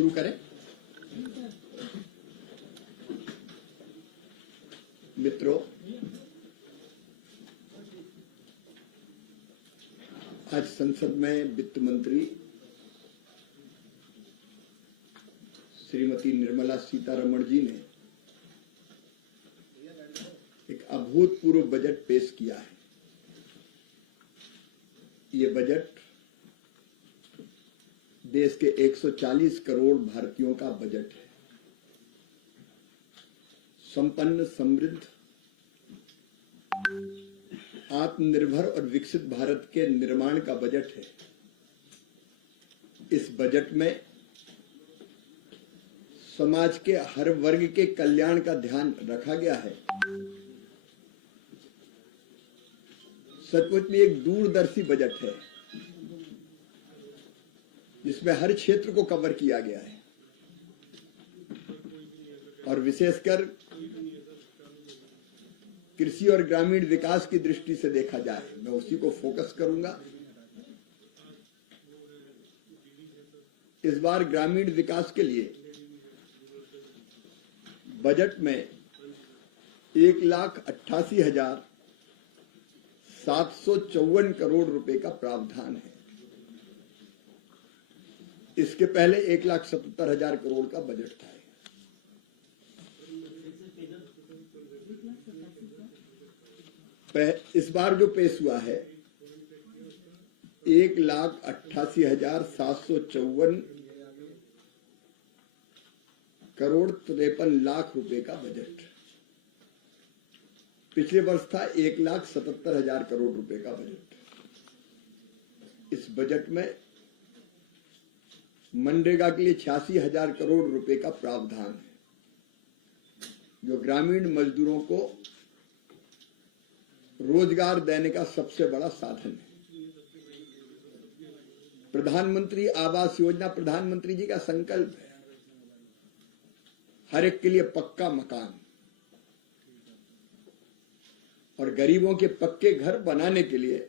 शुरू करें। मित्रों, आज संसद में वित्त मंत्री श्रीमती निर्मला सीतारमण जी ने एक अभूतपूर्व बजट पेश किया है। ये बजट देश के 140 करोड़ भारतीयों का बजट है। संपन्न, समृद्ध, आत्मनिर्भर और विकसित भारत के निर्माण का बजट है। इस बजट में समाज के हर वर्ग के कल्याण का ध्यान रखा गया है। सचमुच में एक दूरदर्शी बजट है जिसमें हर क्षेत्र को कवर किया गया है और विशेषकर कृषि और ग्रामीण विकास की दृष्टि से देखा जाए, मैं उसी को फोकस करूंगा। इस बार ग्रामीण विकास के लिए बजट में 1,88,754 करोड़ रुपए का प्रावधान है। इसके पहले 1,77,000 करोड़ का बजट था। इस बार जो पेश हुआ है 1,88,754 करोड़ 53 लाख रुपए का बजट। पिछले वर्ष था 1,77,000 करोड़ रुपए का बजट। इस बजट में मनरेगा के लिए 86,000 करोड़ रुपए का प्रावधान है, जो ग्रामीण मजदूरों को रोजगार देने का सबसे बड़ा साधन है। प्रधानमंत्री आवास योजना प्रधानमंत्री जी का संकल्प है, हर एक के लिए पक्का मकान, और गरीबों के पक्के घर बनाने के लिए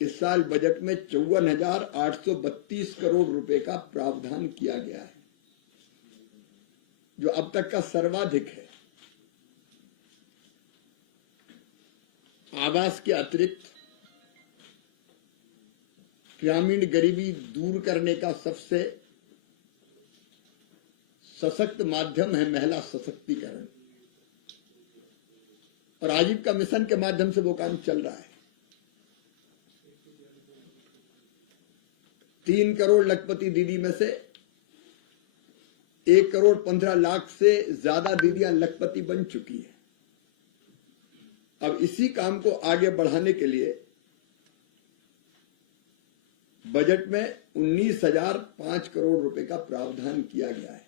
इस साल बजट में 54,832 करोड़ रुपए का प्रावधान किया गया है, जो अब तक का सर्वाधिक है। आवास के अतिरिक्त ग्रामीण गरीबी दूर करने का सबसे सशक्त माध्यम है महिला सशक्तिकरण, और आजीविका मिशन के माध्यम से वो काम चल रहा है। 3 करोड़ लखपति दीदी में से 1,15,00,000 से ज्यादा दीदियां लखपति बन चुकी है। अब इसी काम को आगे बढ़ाने के लिए बजट में 19,005 करोड़ रुपए का प्रावधान किया गया है।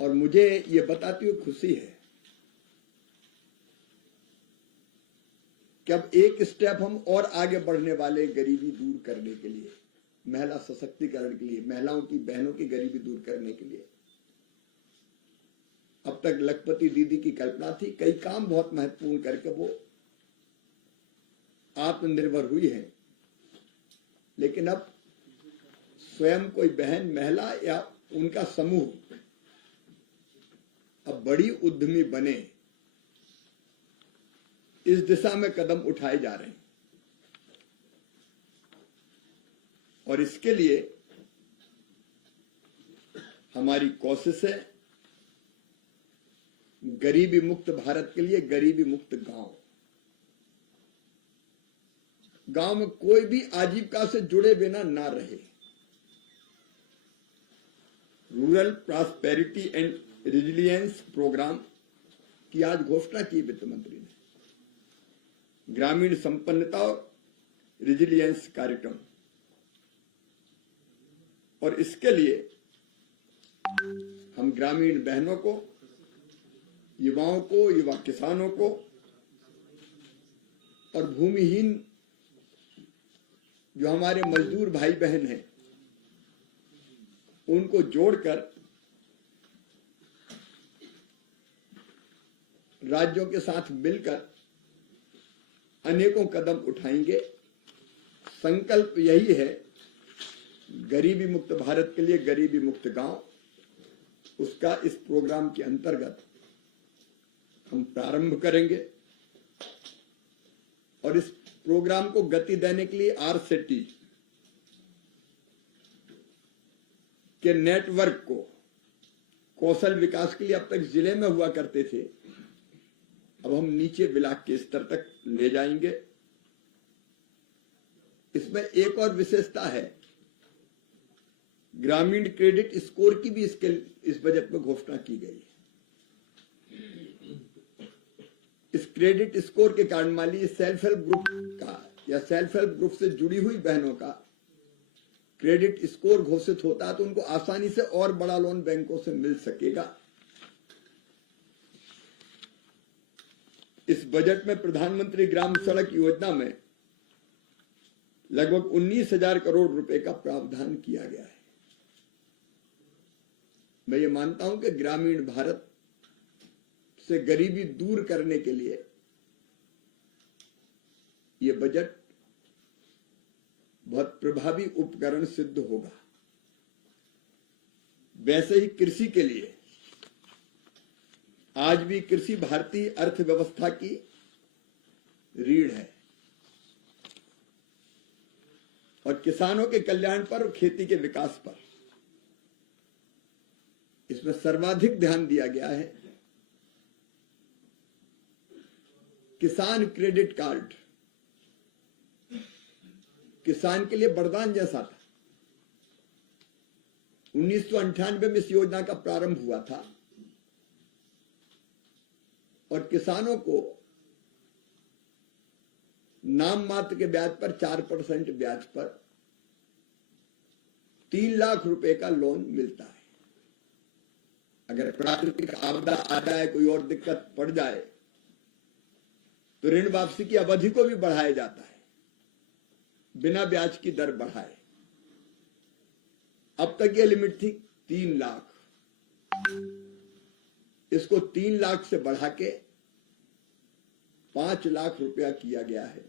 और मुझे ये बताते हुए खुशी है कि अब एक स्टेप हम और आगे बढ़ने वाले गरीबी दूर करने के लिए, महिला सशक्तिकरण के लिए, महिलाओं की, बहनों की गरीबी दूर करने के लिए। अब तक लखपति दीदी की कल्पना थी, कई काम बहुत महत्वपूर्ण करके वो आत्मनिर्भर हुई है, लेकिन अब स्वयं कोई बहन, महिला या उनका समूह अब बड़ी उद्यमी बने, इस दिशा में कदम उठाए जा रहे हैं। और इसके लिए हमारी कोशिश है गरीबी मुक्त भारत के लिए गरीबी मुक्त गांव। गांव में कोई भी आजीविका से जुड़े बिना ना रहे। Rural prosperity and resilience programme की आज घोषणा की वित्त मंत्री ने। ग्रामीण संपन्नता और रेजिलियंस कार्यक्रम, और इसके लिए हम ग्रामीण बहनों को, युवाओं को, युवा किसानों को और भूमिहीन जो हमारे मजदूर भाई बहन हैं, उनको जोड़कर राज्यों के साथ मिलकर अनेकों कदम उठाएंगे। संकल्प यही है गरीबी मुक्त भारत के लिए गरीबी मुक्त गांव, उसका इस प्रोग्राम के अंतर्गत हम प्रारंभ करेंगे। और इस प्रोग्राम को गति देने के लिए आरसेटी के नेटवर्क को कौशल विकास के लिए अब तक जिले में हुआ करते थे, अब हम नीचे ब्लॉक के स्तर तक ले जाएंगे। इसमें एक और विशेषता है, ग्रामीण क्रेडिट स्कोर की भी इस बजट में घोषणा की गई है। इस क्रेडिट स्कोर के कारण मान लीजिए सेल्फ हेल्प ग्रुप का या सेल्फ हेल्प ग्रुप से जुड़ी हुई बहनों का क्रेडिट स्कोर घोषित होता है तो उनको आसानी से और बड़ा लोन बैंकों से मिल सकेगा। इस बजट में प्रधानमंत्री ग्राम सड़क योजना में लगभग 19,000 करोड़ रुपए का प्रावधान किया गया है। मैं ये मानता हूं कि ग्रामीण भारत से गरीबी दूर करने के लिए ये बजट बहुत प्रभावी उपकरण सिद्ध होगा। वैसे ही कृषि के लिए आज भी कृषि भारतीय अर्थव्यवस्था की रीढ़ है और किसानों के कल्याण पर और खेती के विकास पर इसमें सर्वाधिक ध्यान दिया गया है। किसान क्रेडिट कार्ड किसान के लिए वरदान जैसा था। 1998 में इस योजना का प्रारंभ हुआ था और किसानों को नाम मात्र के ब्याज पर 4% ब्याज पर 3 लाख रुपए का लोन मिलता है। अगर प्राकृतिक आपदा आ जाए, कोई और दिक्कत पड़ जाए तो ऋण वापसी की अवधि को भी बढ़ाया जाता है, बिना ब्याज की दर बढ़ाए। अब तक यह लिमिट थी 3 लाख, इसको 3 लाख से बढ़ा के 5 लाख रुपया किया गया है।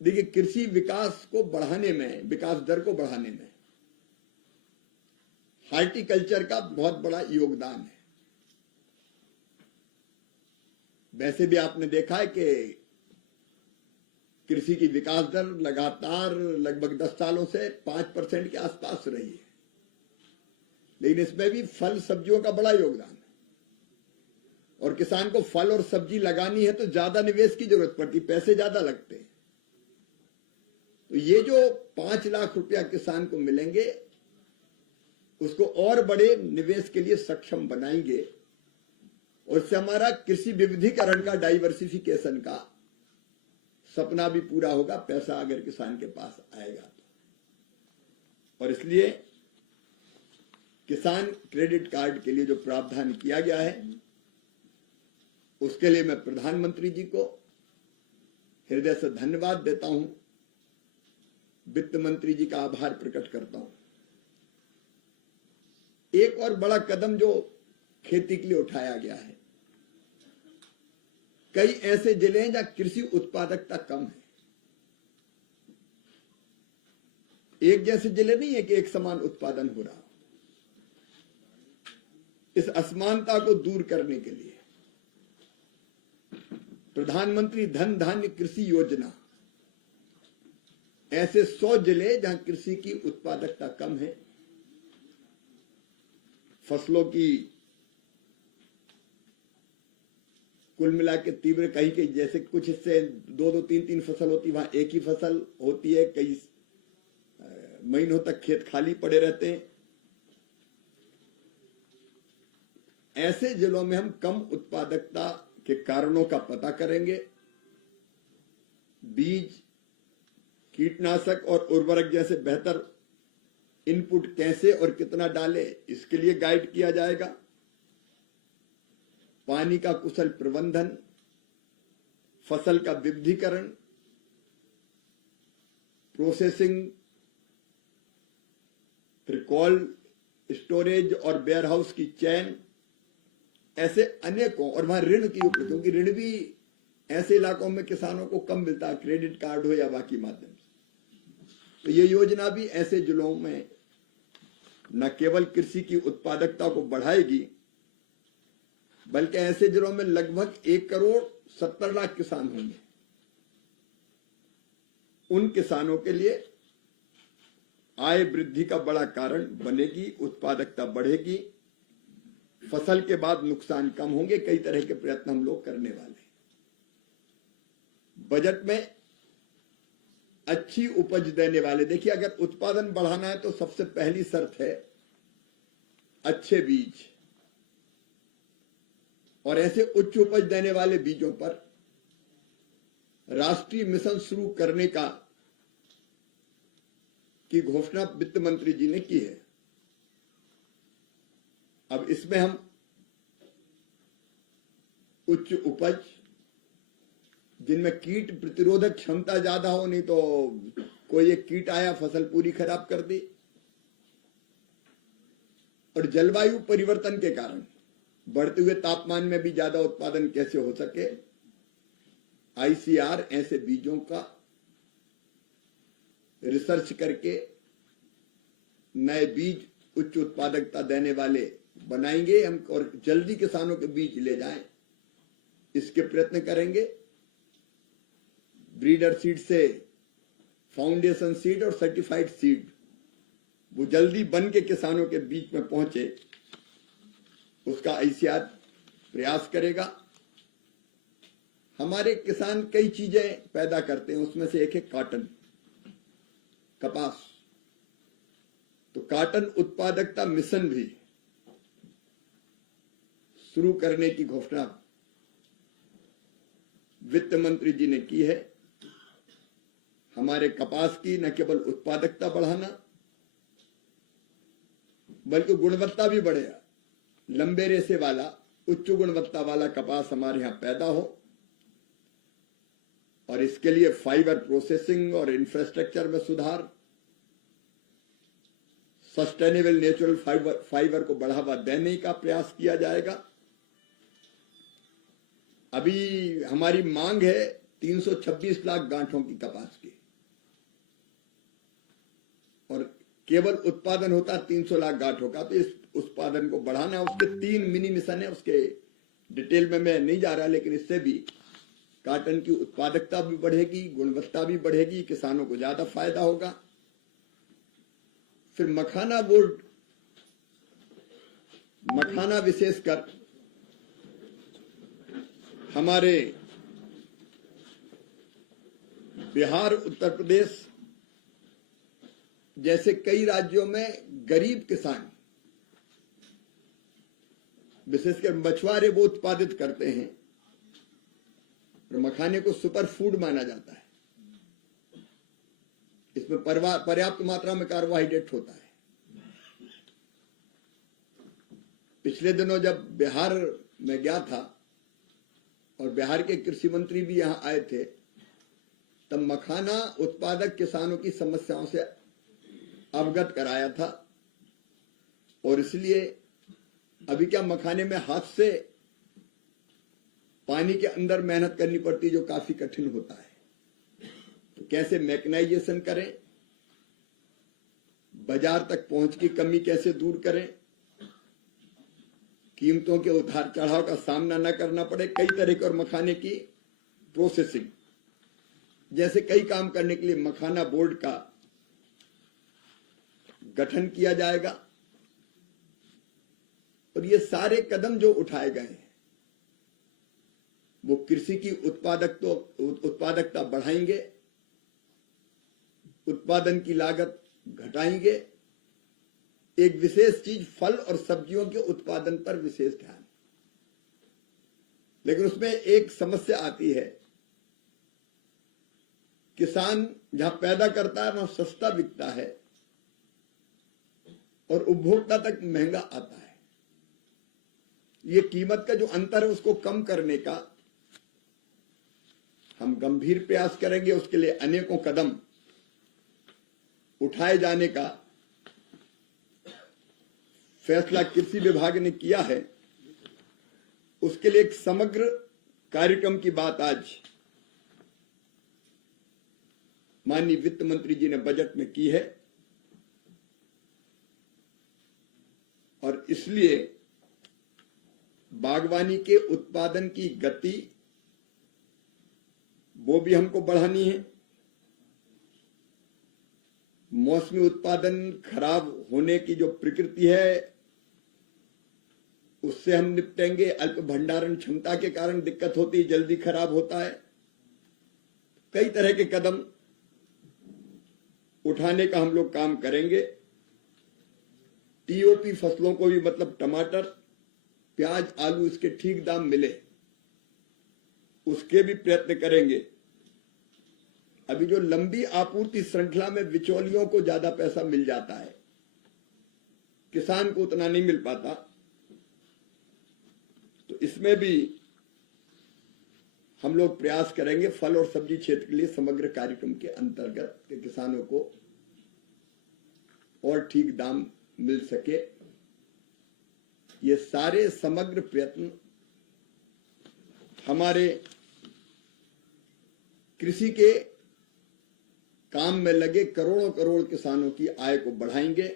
देखिए, कृषि विकास को बढ़ाने में, विकास दर को बढ़ाने में हॉर्टिकल्चर का बहुत बड़ा योगदान है। वैसे भी आपने देखा है कि कृषि की विकास दर लगातार लगभग 10 सालों से 5% के आसपास रही है, लेकिन इसमें भी फल सब्जियों का बड़ा योगदान है। और किसान को फल और सब्जी लगानी है तो ज्यादा निवेश की जरूरत पड़ती, पैसे ज्यादा लगते हैं। तो ये जो 5 लाख रुपया किसान को मिलेंगे उसको और बड़े निवेश के लिए सक्षम बनाएंगे और इससे हमारा कृषि विविधीकरण का, डाइवर्सिफिकेशन का सपना भी पूरा होगा, पैसा अगर किसान के पास आएगा तो। और इसलिए किसान क्रेडिट कार्ड के लिए जो प्रावधान किया गया है उसके लिए मैं प्रधानमंत्री जी को हृदय से धन्यवाद देता हूं, वित्त मंत्री जी का आभार प्रकट करता हूं। एक और बड़ा कदम जो खेती के लिए उठाया गया है, कई ऐसे जिले हैं जहां कृषि उत्पादकता कम है। एक जैसे जिले नहीं है कि एक समान उत्पादन हो रहा। इस असमानता को दूर करने के लिए प्रधानमंत्री धन धान्य कृषि योजना ऐसे 100 जिले जहां कृषि की उत्पादकता कम है, फसलों की कुल मिला के तीव्र, कहीं कहीं जैसे कुछ हिस्से 2-2, 3-3 फसल होती, वहां एक ही फसल होती है, कई महीनों तक खेत खाली पड़े रहते हैं। ऐसे जिलों में हम कम उत्पादकता के कारणों का पता करेंगे, बीज, कीटनाशक और उर्वरक जैसे बेहतर इनपुट कैसे और कितना डाले इसके लिए गाइड किया जाएगा। पानी का कुशल प्रबंधन, फसल का विविधीकरण, प्रोसेसिंग, फिर कोल्ड स्टोरेज और वेयरहाउस की चेन, ऐसे अनेकों, और वहां ऋण की उपलब्धि, क्योंकि ऋण भी ऐसे इलाकों में किसानों को कम मिलता है, क्रेडिट कार्ड हो या बाकी माध्यम से। तो ये योजना भी ऐसे जिलों में न केवल कृषि की उत्पादकता को बढ़ाएगी, बल्कि ऐसे जिलों में लगभग 1,70,00,000 किसान होंगे। उन किसानों के लिए आय वृद्धि का बड़ा कारण बनेगी, उत्पादकता बढ़ेगी, फसल के बाद नुकसान कम होंगे। कई तरह के प्रयत्न हम लोग करने वाले हैं। बजट में अच्छी उपज देने वाले, देखिए अगर उत्पादन बढ़ाना है तो सबसे पहली शर्त है अच्छे बीज, और ऐसे उच्च उपज देने वाले बीजों पर राष्ट्रीय मिशन शुरू करने की घोषणा वित्त मंत्री जी ने की है। अब इसमें हम उच्च उपज, जिनमें कीट प्रतिरोधक क्षमता ज्यादा हो, नहीं तो कोई एक कीट आया फसल पूरी खराब कर दी, और जलवायु परिवर्तन के कारण बढ़ते हुए तापमान में भी ज्यादा उत्पादन कैसे हो सके, आईसीआर ऐसे बीजों का रिसर्च करके नए बीज उच्च उत्पादकता देने वाले बनाएंगे हम, और जल्दी किसानों के बीज ले जाएं, इसके प्रयत्न करेंगे। ब्रीडर सीड से फाउंडेशन सीड और सर्टिफाइड सीड वो जल्दी बन के किसानों के बीच में पहुंचे, उसका आईसीआर प्रयास करेगा। हमारे किसान कई चीजें पैदा करते हैं, उसमें से एक है कॉटन, कपास। तो कॉटन उत्पादकता मिशन भी शुरू करने की घोषणा वित्त मंत्री जी ने की है। हमारे कपास की न केवल उत्पादकता बढ़ाना बल्कि गुणवत्ता भी बढ़ेगा। लंबे रेशे वाला उच्च गुणवत्ता वाला कपास हमारे यहां पैदा हो, और इसके लिए फाइबर प्रोसेसिंग और इंफ्रास्ट्रक्चर में सुधार, सस्टेनेबल नेचुरल फाइबर को बढ़ावा देने का प्रयास किया जाएगा। अभी हमारी मांग है 326 लाख गांठों की कपास की, और केवल उत्पादन होता है 300 लाख गांठों का। तो इस उत्पादन को बढ़ाना है। उसके 3 मिनी मिशन है, उसके डिटेल में मैं नहीं जा रहा, लेकिन इससे भी कॉटन की उत्पादकता भी बढ़ेगी, गुणवत्ता भी बढ़ेगी, किसानों को ज्यादा फायदा होगा। फिर मखाना बोर्ड, मखाना विशेषकर हमारे बिहार, उत्तर प्रदेश जैसे कई राज्यों में गरीब किसान, विशेषकर मछुआरे, वो उत्पादित करते हैं, और मखाने को सुपर फूड माना जाता है। इसमें पर्याप्त मात्रा में कार्बोहाइड्रेट होता है। पिछले दिनों जब बिहार में गया था और बिहार के कृषि मंत्री भी यहां आए थे, तब मखाना उत्पादक किसानों की समस्याओं से अवगत कराया था। और इसलिए अभी क्या, मखाने में हाथ से पानी के अंदर मेहनत करनी पड़ती है, जो काफी कठिन होता है। तो कैसे मैकेनाइजेशन करें, बाजार तक पहुंच की कमी कैसे दूर करें, कीमतों के उतार चढ़ाव का सामना न करना पड़े, कई तरह के, और मखाने की प्रोसेसिंग जैसे कई काम करने के लिए मखाना बोर्ड का गठन किया जाएगा। और ये सारे कदम जो उठाए गए हैं वो कृषि की उत्पादकता बढ़ाएंगे, उत्पादन की लागत घटाएंगे। एक विशेष चीज, फल और सब्जियों के उत्पादन पर विशेष ध्यान। लेकिन उसमें एक समस्या आती है, किसान जहां पैदा करता है वहां सस्ता बिकता है और उपभोक्ता तक महंगा आता है। ये कीमत का जो अंतर है उसको कम करने का हम गंभीर प्रयास करेंगे। उसके लिए अनेकों कदम उठाए जाने का फैसला कृषि विभाग ने किया है। उसके लिए एक समग्र कार्यक्रम की बात आज माननीय वित्त मंत्री जी ने बजट में की है, और इसलिए बागवानी के उत्पादन की गति वो भी हमको बढ़ानी है। मौसमी उत्पादन खराब होने की जो प्रकृति है उससे हम निपटेंगे। अल्प भंडारण क्षमता के कारण दिक्कत होती, जल्दी खराब होता है। कई तरह के कदम उठाने का हम लोग काम करेंगे। टीओपी फसलों को भी, मतलब टमाटर, प्याज, आलू, इसके ठीक दाम मिले, उसके भी प्रयत्न करेंगे। अभी जो लंबी आपूर्ति श्रृंखला में बिचौलियों को ज्यादा पैसा मिल जाता है, किसान को उतना नहीं मिल पाता, तो इसमें भी हम लोग प्रयास करेंगे फल और सब्जी क्षेत्र के लिए समग्र कार्यक्रम के अंतर्गत के किसानों को और ठीक दाम मिल सके। ये सारे समग्र प्रयत्न हमारे कृषि के काम में लगे करोड़ों करोड़ किसानों की आय को बढ़ाएंगे।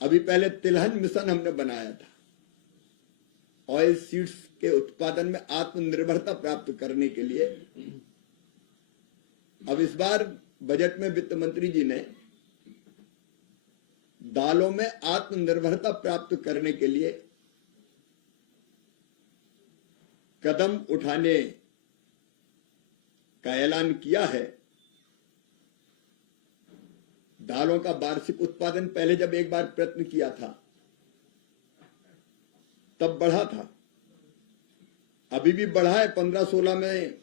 अभी पहले तिलहन मिशन हमने बनाया था, ऑयल सीड्स के उत्पादन में आत्मनिर्भरता प्राप्त करने के लिए। अब इस बार बजट में वित्त मंत्री जी ने दालों में आत्मनिर्भरता प्राप्त करने के लिए कदम उठाने का ऐलान किया है। दालों का वार्षिक उत्पादन पहले जब एक बार प्रयत्न किया था तब बढ़ा था, अभी भी बढ़ा है। 15-16 में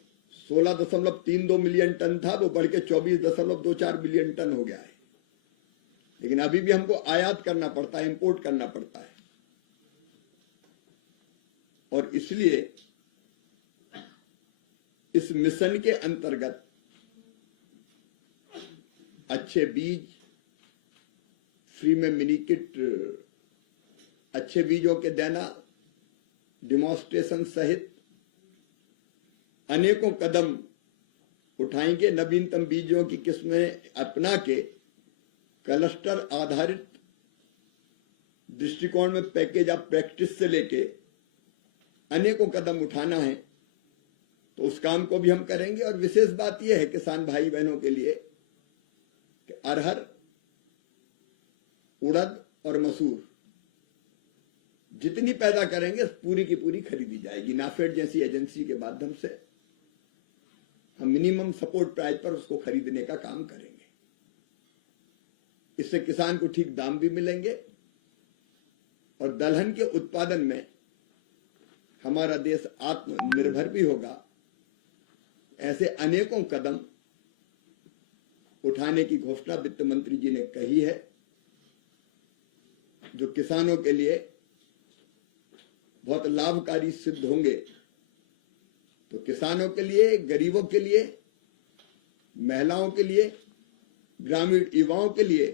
16.32 मिलियन टन था, वो बढ़ के 24.24 मिलियन टन हो गया है। लेकिन अभी भी हमको आयात करना पड़ता है, इंपोर्ट करना पड़ता है, और इसलिए इस मिशन के अंतर्गत अच्छे बीज, फ्री में मिनी किट, अच्छे बीजों के देना, डिमॉन्स्ट्रेशन सहित अनेकों कदम उठाएंगे। नवीनतम बीजों की किस्में अपना के क्लस्टर आधारित दृष्टिकोण में पैकेज ऑफ प्रैक्टिस से लेके अनेकों कदम उठाना है, तो उस काम को भी हम करेंगे। और विशेष बात यह है किसान भाई बहनों के लिए कि अरहर, उड़द और मसूर जितनी पैदा करेंगे पूरी की पूरी खरीदी जाएगी। नाफेड जैसी एजेंसी के माध्यम से हम मिनिमम सपोर्ट प्राइस पर उसको खरीदने का काम करेंगे। इससे किसान को ठीक दाम भी मिलेंगे और दलहन के उत्पादन में हमारा देश आत्मनिर्भर भी होगा। ऐसे अनेकों कदम उठाने की घोषणा वित्त मंत्री जी ने कही है, जो किसानों के लिए बहुत लाभकारी सिद्ध होंगे। तो किसानों के लिए, गरीबों के लिए, महिलाओं के लिए, ग्रामीण युवाओं के लिए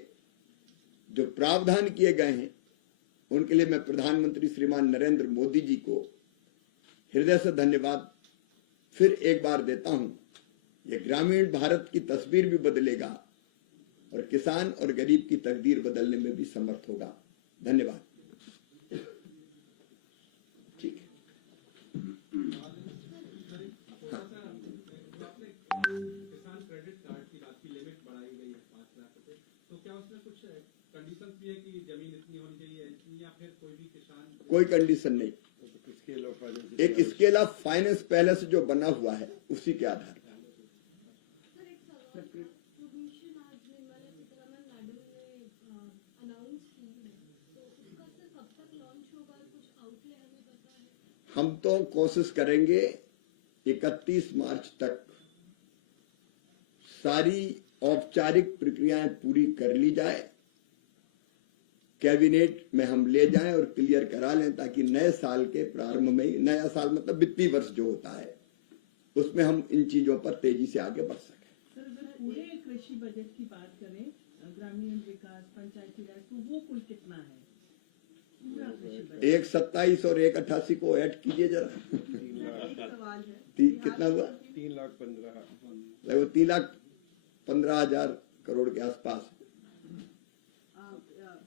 जो प्रावधान किए गए हैं, उनके लिए मैं प्रधानमंत्री श्रीमान नरेंद्र मोदी जी को हृदय से धन्यवाद फिर एक बार देता हूं। यह ग्रामीण भारत की तस्वीर भी बदलेगा और किसान और गरीब की तकदीर बदलने में भी समर्थ होगा। धन्यवाद। ठीक है। किसान क्रेडिट कार्ड की राशि लिमिट बढ़ाई गई है 5 लाख रुपए, तो क्या उसमें कुछ कंडीशंस भी है कि जमीन इतनी होनी चाहिए इतनी, या फिर कोई भी किसान? कोई कंडीशन नहीं, एक स्केल ऑफ फाइनेंस पहले से जो बना हुआ है उसी के आधार पर। हम तो कोशिश करेंगे 31 मार्च तक सारी औपचारिक प्रक्रियाएं पूरी कर ली जाए, कैबिनेट में हम ले जाएं और क्लियर करा लें, ताकि नए साल के प्रारंभ में ही, नया साल मतलब वित्तीय वर्ष जो होता है, उसमें हम इन चीजों पर तेजी से आगे बढ़ सकें। सर, अगर पूरे कृषि बजट की बात करें, ग्रामीण विकास, पंचायती राज, तो वो कुल कितना है? पूरा कृषि बजट 127 और 188 को ऐड कीजिए जरा। एक सवाल है कितना हुआ? 3,15,000। लगभग 3,15,000 करोड़ के आसपास।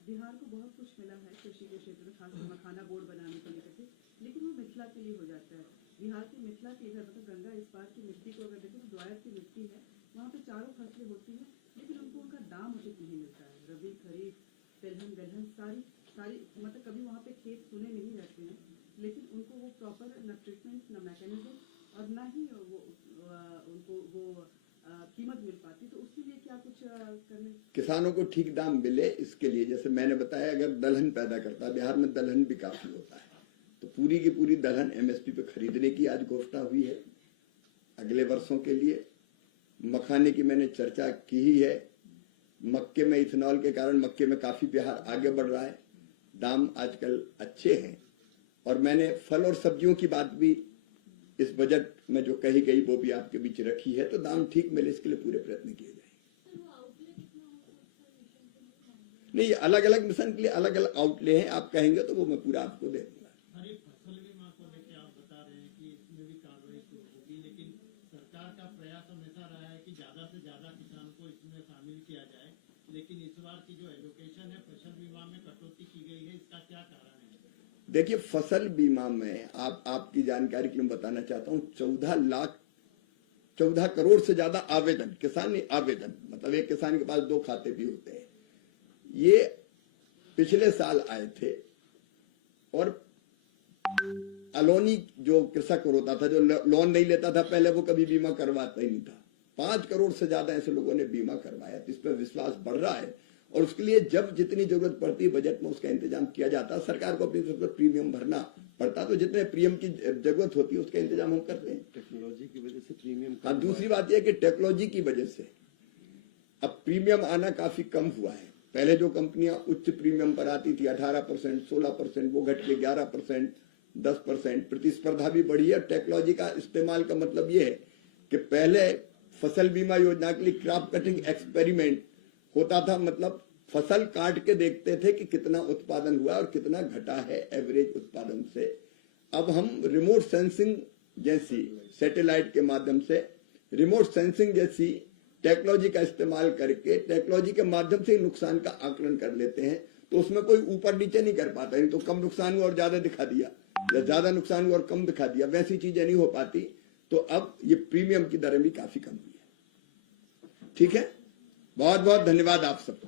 बिहार को बहुत कुछ मिला है कृषि के क्षेत्र में, खासकर मखाना बोर्ड बनाने को लेकर के, लेकिन वो मिथिला के लिए हो जाता है। बिहार की मिथिला के इधर मतलब गंगा इस पार की मिट्टी को अगर देखें तो द्वायत की मिट्टी है, वहाँ पे चारों फसलें होती हैं, लेकिन उनको उनका दाम उचित नहीं मिलता है। रबी, खरीफ, तिलहन, दलहन सारी मतलब कभी वहाँ पे खेत सुने नहीं रहते हैं, लेकिन उनको वो प्रॉपर न ट्रीटमेंट, न मैकेनिज्म और न ही उनको वो कीमत मिल पाती। तो उसके लिए क्या कुछ करने? किसानों को ठीक दाम मिले इसके लिए, जैसे मैंने बताया, अगर दलहन पैदा करता है, बिहार में दलहन भी काफी होता है, तो पूरी की पूरी दलहन एमएसपी पे खरीदने की आज घोषणा हुई है अगले वर्षों के लिए। मखाने की मैंने चर्चा की ही है। मक्के में इथेनॉल के कारण मक्के में काफी बिहार आगे बढ़ रहा है, दाम आजकल अच्छे हैं। और मैंने फल और सब्जियों की बात भी इस बजट में जो कही गई वो भी आपके बीच रखी है, तो दाम ठीक मिले इसके लिए पूरे प्रयत्न किए जाएंगे। नहीं, अलग अलग मिशन के लिए अलग अलग आउटले हैं, आप कहेंगे तो वो मैं पूरा आपको दे दूंगा। फसल बीमा को लेकर आप बता रहे हैं कि इसमें भी कार्रवाई शुरू होगी, लेकिन सरकार का प्रयास हमेशा रहा है कि ज्यादा से ज्यादा किसान को इसमें शामिल किया जाए, लेकिन इस बार की जो एलोकेशन है फसल बीमा में कटौती की गई है, इसका क्या कारण है? देखिए, फसल बीमा में आपकी जानकारी के लिए बताना चाहता हूँ, 14 करोड़ से ज्यादा आवेदन, किसान ने आवेदन, मतलब एक किसान के पास 2 खाते भी होते हैं, ये पिछले साल आए थे। और अलोनी जो कृषक होता था, जो लोन नहीं लेता था पहले, वो कभी बीमा करवाता ही नहीं था। 5 करोड़ से ज्यादा ऐसे लोगों ने बीमा करवाया, तो इस पर विश्वास बढ़ रहा है। और उसके लिए जब जितनी जरूरत पड़ती है बजट में उसका इंतजाम किया जाता है। सरकार को अपनी तरफ से प्रीमियम भरना पड़ता, तो जितने प्रीमियम की जरूरत होती है उसका इंतजाम हम करते हैं। टेक्नोलॉजी की वजह से प्रीमियम। हाँ, दूसरी बात यह कि टेक्नोलॉजी की वजह से अब प्रीमियम आना काफी कम हुआ है। पहले जो कंपनियां उच्च प्रीमियम पर आती थी 18%, 16%, वो घट के 11%, 10%। प्रतिस्पर्धा भी बढ़ी है। टेक्नोलॉजी का इस्तेमाल का मतलब ये है कि पहले फसल बीमा योजना के लिए क्रॉप कटिंग एक्सपेरिमेंट होता था, मतलब फसल काट के देखते थे कि कितना उत्पादन हुआ और कितना घटा है एवरेज उत्पादन से। अब हम रिमोट सेंसिंग जैसी, सैटेलाइट के माध्यम से रिमोट सेंसिंग जैसी टेक्नोलॉजी का इस्तेमाल करके टेक्नोलॉजी के माध्यम से नुकसान का आकलन कर लेते हैं, तो उसमें कोई ऊपर नीचे नहीं कर पाता। नहीं तो कम नुकसान हुआ और ज्यादा दिखा दिया, या ज्यादा नुकसान हुआ और कम दिखा दिया, वैसी चीजें नहीं हो पाती। तो अब ये प्रीमियम की दरें भी काफी कम हुई है। ठीक है, बहुत बहुत धन्यवाद आप सबको।